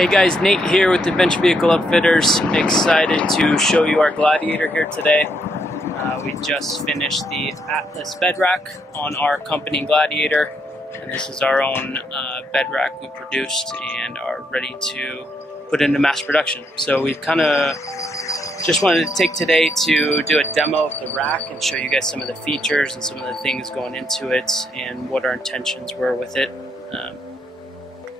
Hey guys, Nate here with Adventure Vehicle Upfitters. Excited to show you our Gladiator here today. We just finished the ATLS Bed Rack on our company Gladiator, and this is our own bed rack we produced and are ready to put into mass production. So we've kind of just wanted to take today to do a demo of the rack and show you guys some of the features and some of the things going into it and what our intentions were with it.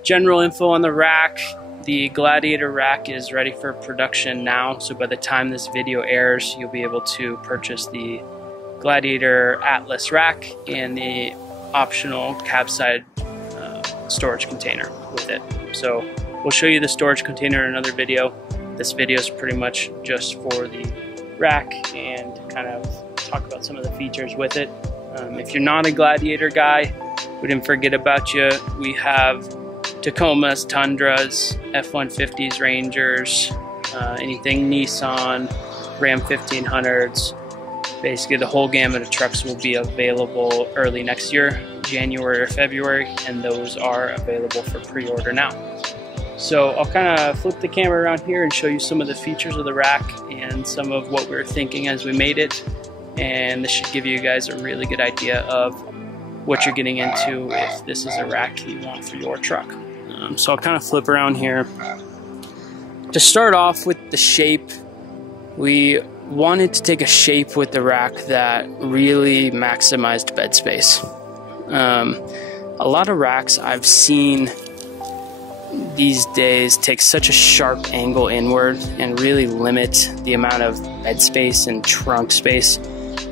General info on the rack. The Gladiator rack is ready for production now, so by the time this video airs, you'll be able to purchase the Gladiator ATLS rack and the optional cab side storage container with it. So we'll show you the storage container in another video. This video is pretty much just for the rack and kind of talk about some of the features with it. If you're not a Gladiator guy, we didn't forget about you. We have Tacomas, Tundras, F-150s, Rangers, anything Nissan, Ram 1500s. Basically the whole gamut of trucks will be available early next year, January or February, and those are available for pre-order now. So I'll kind of flip the camera around here and show you some of the features of the rack and some of what we were thinking as we made it, and this should give you guys a really good idea of what you're getting into if this is a rack you want for your truck. So I'll kind of flip around here. To start off with the shape, we wanted to take a shape with the rack that really maximized bed space. A lot of racks I've seen these days take such a sharp angle inward and really limit the amount of bed space and trunk space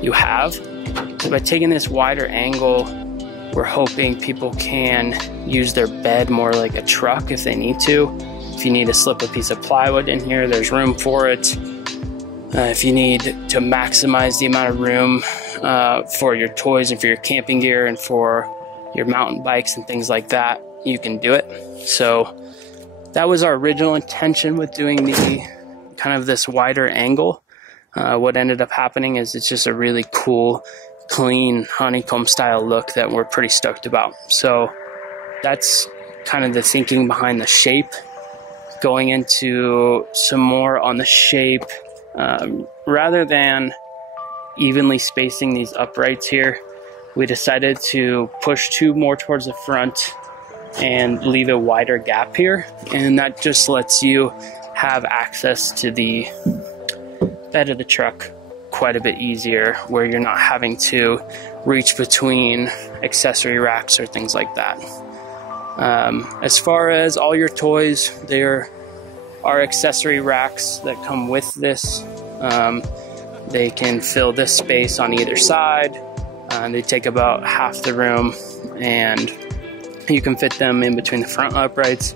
you have. So by taking this wider angle, we're hoping people can use their bed more like a truck if they need to. If you need to slip a piece of plywood in here, there's room for it. If you need to maximize the amount of room for your toys and for your camping gear and for your mountain bikes and things like that, you can do it. So that was our original intention with doing the kind of this wider angle. What ended up happening is it's just a really cool, clean honeycomb style look that we're pretty stoked about. So that's kind of the thinking behind the shape. Going into some more on the shape, rather than evenly spacing these uprights here, we decided to push two more towards the front and leave a wider gap here, and that just lets you have access to the bed of the truck quite a bit easier, where you're not having to reach between accessory racks or things like that. As far as all your toys, there are accessory racks that come with this. They can fill this space on either side. They take about half the room, and you can fit them in between the front uprights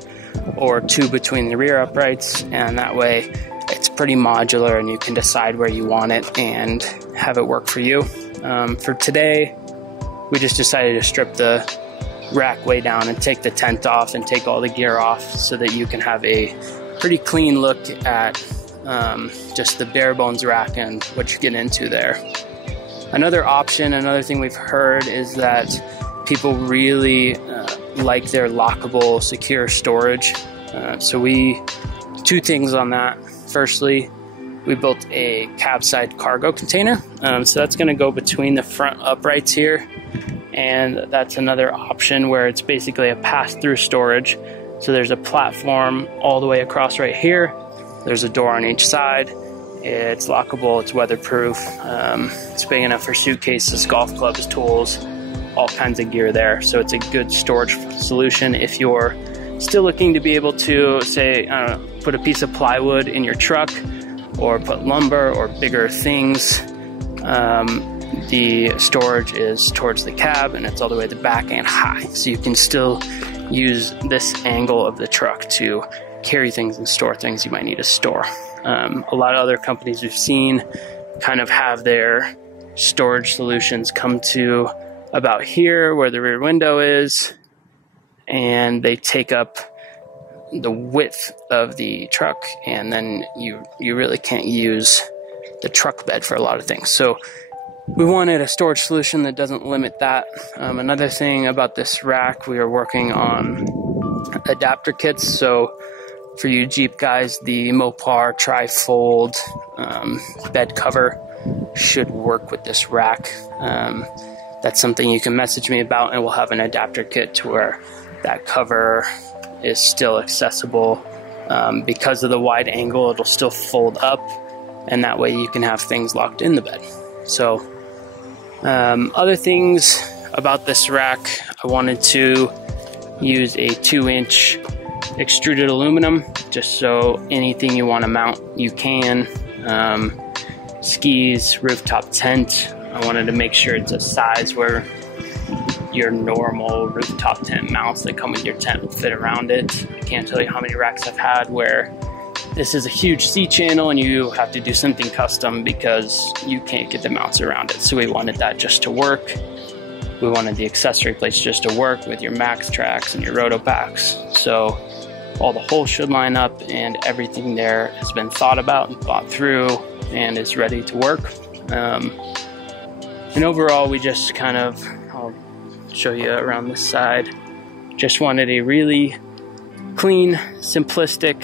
or two between the rear uprights, and that way it's pretty modular and you can decide where you want it and have it work for you. For today, we just decided to strip the rack way down and take the tent off and take all the gear off so that you can have a pretty clean look at just the bare bones rack and what you get into there. Another option, another thing we've heard is that people really like their lockable secure storage. So two things on that. Firstly, we built a cab side cargo container. So that's going to go between the front uprights here, and that's another option where it's basically a pass-through storage. So there's a platform all the way across right here. There's a door on each side. It's lockable, it's weatherproof. It's big enough for suitcases, golf clubs, tools, all kinds of gear there. So it's a good storage solution if you're still looking to be able to, say, put a piece of plywood in your truck or put lumber or bigger things. The storage is towards the cab and it's all the way at the back and high. So you can still use this angle of the truck to carry things and store things you might need to store. A lot of other companies we've seen kind of have their storage solutions come to about here where the rear window is, and they take up the width of the truck, and then you really can't use the truck bed for a lot of things. So we wanted a storage solution that doesn't limit that. Another thing about this rack, we are working on adapter kits. So for you Jeep guys, the Mopar tri-fold bed cover should work with this rack. That's something you can message me about, and we'll have an adapter kit to where that cover is still accessible. Because of the wide angle, it'll still fold up, and that way you can have things locked in the bed. So other things about this rack, I wanted to use a 2-inch extruded aluminum, just so anything you want to mount you can. Skis, rooftop tent, I wanted to make sure it's a size where your normal rooftop tent mounts that come with your tent will fit around it. I can't tell you how many racks I've had where this is a huge C-channel and you have to do something custom because you can't get the mounts around it. So we wanted that just to work. We wanted the accessory plates just to work with your max tracks and your roto packs. So all the holes should line up, and everything there has been thought about and thought through and is ready to work. And overall, we just kind of, I'll show you around this side, just wanted a really clean, simplistic,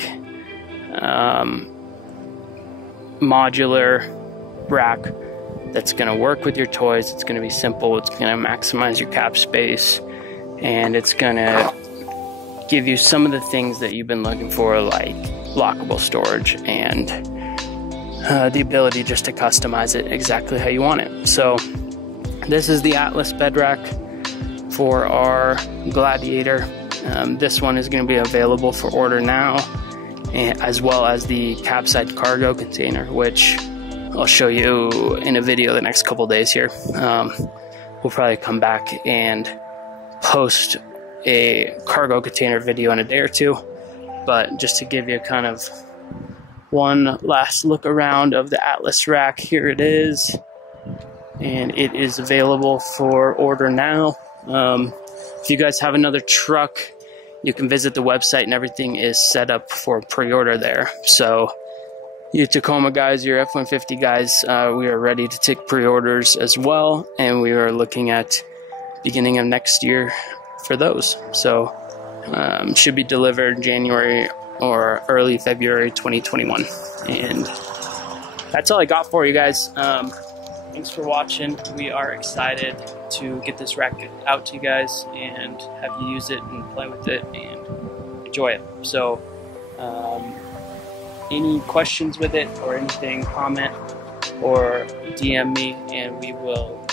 modular rack that's going to work with your toys. It's going to be simple, it's going to maximize your cap space, and it's going to give you some of the things that you've been looking for, like lockable storage and the ability just to customize it exactly how you want it. So this is the ATLS Bed Rack for our Gladiator. This one is going to be available for order now, as well as the capside cargo container, which I'll show you in a video the next couple days here. We'll probably come back and post a cargo container video in a day or two, but just to give you kind of one last look around of the ATLS rack, here it is, and it is available for order now. If you guys have another truck, you can visit the website and everything is set up for pre-order there. So you Tacoma guys, your F-150 guys, we are ready to take pre-orders as well, and we are looking at beginning of next year for those. So should be delivered January or early February 2021. And that's all I got for you guys. Thanks for watching. We are excited to get this rack out to you guys and have you use it and play with it and enjoy it. So any questions with it or anything, comment or DM me and we will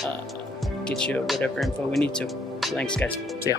get you whatever info we need to. So thanks guys. See ya.